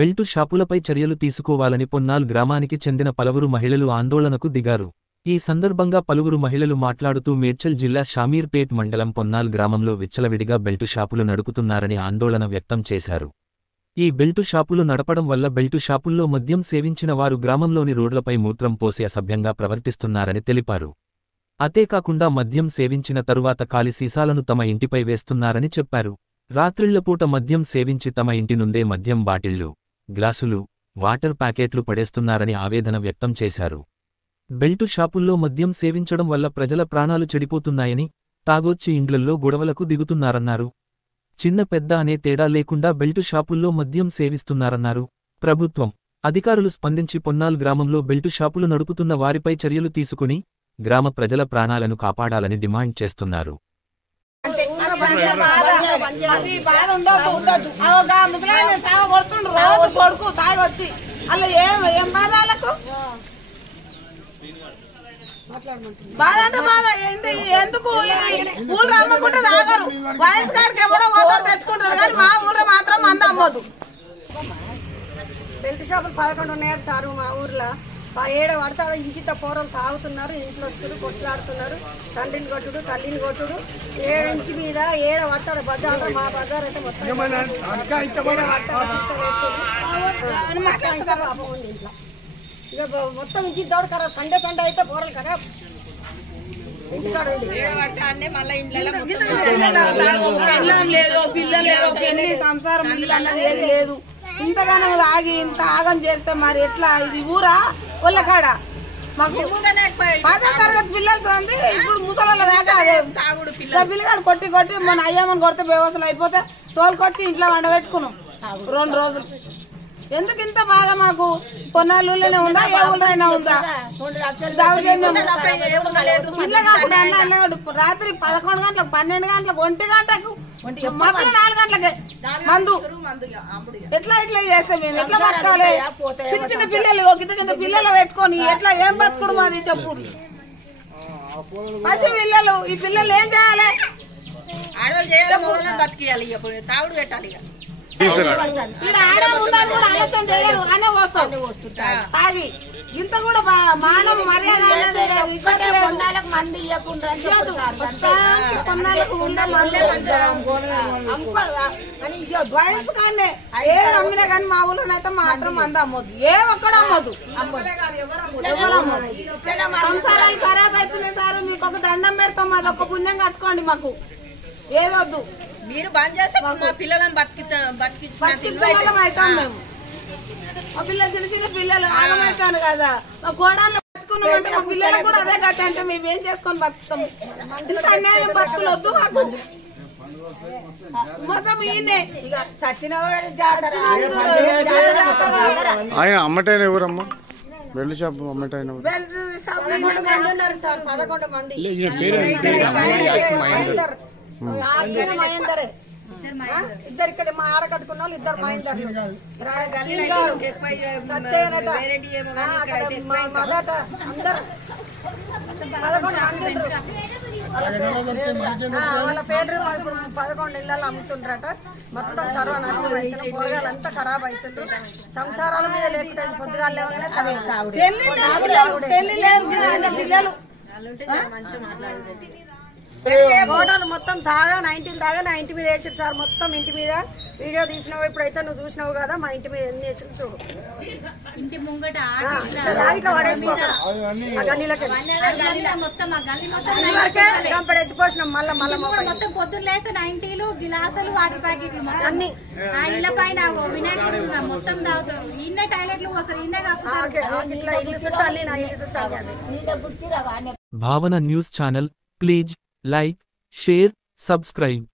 Belt షాపులపై చర్యలు తీసుకోవాలని పొన్నాల్ గ్రామానికి చెందిన పలువురు మహిళలు ఆందోళనకు దిగారు. ఈ సందర్భంగా పలువురు మహిళలు మాట్లాడుతూ మేడ్చల్ జిల్లా షామీర్పేట్ మండలం పొన్నాల్ గ్రామంలో విచ్చలవిడిగా బెల్టు షాపులు నడుపుతున్నారని ఆందోళన వ్యక్తం చేశారు. ఈ బెల్టు షాపులు నడపడం వల్ల బెల్టు షాపుల్లో మద్యం సేవించిన వారు గ్రామంలోని రోడ్లపై మూత్రం పోసి అసభ్యంగా ప్రవర్తిస్తున్నారని తెలిపారు. అంతేకాకుండా మద్యం సేవించిన తరువాత ఖాళీ సీసాలను తమ ఇంటిపై వేస్తున్నారని చెప్పారు. రాత్రిళ్లపూట మద్యం సేవించి తమ ఇంటి నుండే మద్యం బాటిళ్లు, గ్లాసులు, వాటర్ ప్యాకెట్లు పడేస్తున్నారని ఆవేదన వ్యక్తం చేశారు. బెల్టు షాపుల్లో మద్యం సేవించడం వల్ల ప్రజల ప్రాణాలు చెడిపోతున్నాయని, తాగొచ్చి ఇండ్లల్లో గొడవలకు దిగుతున్నారన్నారు. చిన్న పెద్ద అనే తేడా లేకుండా బెల్టు షాపుల్లో మద్యం సేవిస్తున్నారన్నారు. ప్రభుత్వం, అధికారులు స్పందించి పొన్నాల్ గ్రామంలో బెల్టు షాపులు నడుపుతున్న వారిపై చర్యలు తీసుకుని గ్రామ ప్రజల ప్రాణాలను కాపాడాలని డిమాండ్ చేస్తున్నారు. బాధ అంటే బాధ ఎందుకు ఊళ్ళో అమ్మకుంటే తాగరు, వయసు గారికి ఎవడో ఒకరు తెచ్చుకుంటారు కానీ మా ఊళ్ళో మాత్రం మంద అమ్మదు. బెల్ట్ షాపులు 11 ఉన్నాయి సార్ మా ఊర్లో. ఏడ పడతాడు ఇంకిత పోరలు తాగుతున్నారు, ఇంట్లో వస్తున్నారు, కొట్లాడుతున్నారు, తండ్రిని కొట్టుడు తల్లిని కొట్టుడు. ఇంటి మీద ఏడ పడతాడు బజార్, మా బజార్ అయితే మొత్తం ఇంట్లో ఇక మొత్తం ఇంటి దోడు ఖరాబ్. సండే అయితే పోరలు ఖరాబ్. సంసారం అన్నది ఏది లేదు. ఇంతగానో ఆగి ఇంత ఆగం చేస్తే మరి ఎట్లా? ఇది ఊరా ఒళ్ళకాడ? మాకు 10వ తరగతి పిల్లలతో ఉంది, ఇప్పుడు ముసలి దాకా అదే పిల్లగాడు కొట్టి మన అయ్యమ్మని కొడితే బేవసలు అయిపోతే తోలుకొచ్చి ఇంట్లో వండబెట్టుకున్నాం 2 రోజులు. ఎందుకు ఇంత బాధ మాకు? పొన్నాళ్ళూళ్ళనే ఉందా, ఏ ఊళ్ళైనా ఉందా? పిల్ల కాకుండా అన్నాడు రాత్రి 11 గంటలకు, 12 గంటలకు, 1 గంటకు, మాత్రం 4 గంటలకే మందు. ఎట్లా చేస్తే మేము ఎట్లా బతకాలి? చిన్న పిల్లలు కింద పిల్లలు పెట్టుకొని ఎట్లా ఏం బతుకుడు మాది చెప్పు. పసి పిల్లలు, ఈ పిల్లలు ఏం చేయాలి? బతికియాలి, తాగుడు పెట్టాలి. ఆలోచన చేయరు అనే వస్తాం తాగి. ఇంత కూడా మానవ మర్యాద వయసు కానీ ఏది అమ్మినా కానీ మా ఊళ్ళోనైతే మాత్రం మంది అమ్మొద్దు. ఏ ఒక్కడు అమ్మొద్దు. సంసారాలు ఖరాబ్ అవుతున్నాయి సార్. మీకు ఒక దండం పెడతాం, అది ఒక పుణ్యం కట్టుకోండి. మాకు ఏదొద్దు. మీరు బంద్ చేస్తే మా పిల్లలను అవుతాం మేము. మా పిల్లలు చిన్న పిల్లలు ఆగమవుతాను కదా. మా కోడాన్ని బతుకున్నామంటే మా పిల్లలకు కూడా అదే గట్టి అంటే మేము ఏం చేసుకొని బతుకుతాము? ఇంత అన్యాయం బతుకులు వద్దు మాకు. మొత్తం ఈయనే ఆయన అమ్మటైన ఎవరమ్మా? బెల్ట్ షాప్ అమ్మటైన ఉన్నారు సార్ 11 మంది. మహేందరే ఇద్దరు ఇక్కడ మా ఆడ కట్టుకున్న వాళ్ళు, 2 మహేందర్లు, సత్యనట, మదట, అందరు 11 మంది. వాళ్ళ పేర్లు ఇప్పుడు 11 ఇళ్లలో అమ్ముతుండ్రట. మొత్తం సర్వనాశనం అవుతుంది. కూరగాయలంతా ఖరాబ్ అవుతుండ్రు. సంసారాల మీద లేకుండా పొద్దుగాలు లేవగానే పిల్లలు ఫోటోలు మొత్తం దాగా 90 మీద వేసారు సార్. మొత్తం ఇంటి మీద వీడియో తీసినావు. ఇప్పుడైతే నువ్వు చూసినావు కదా మా ఇంటి మీద ఎన్ని వేసారు చూడు. ఇంటి ముంగట ఇట్లా పడేసిపోతారు ఎత్తిపోసినాం. మళ్ళీ మొత్తం పొద్దున్న లేసి 90లు గిలాసులు వాటర్ ప్యాకెట్లు అన్ని ఇళ్ళ పైన వినాయకుడు మొత్తం తాగుతారు. ఇన్నే టాయిలెట్లు వస్తారు. ఇన్నే కాకుండా ఇల్లు చుట్టాలి, నా ఇల్లు చుట్టాలి. భావన news channel please like, share, subscribe.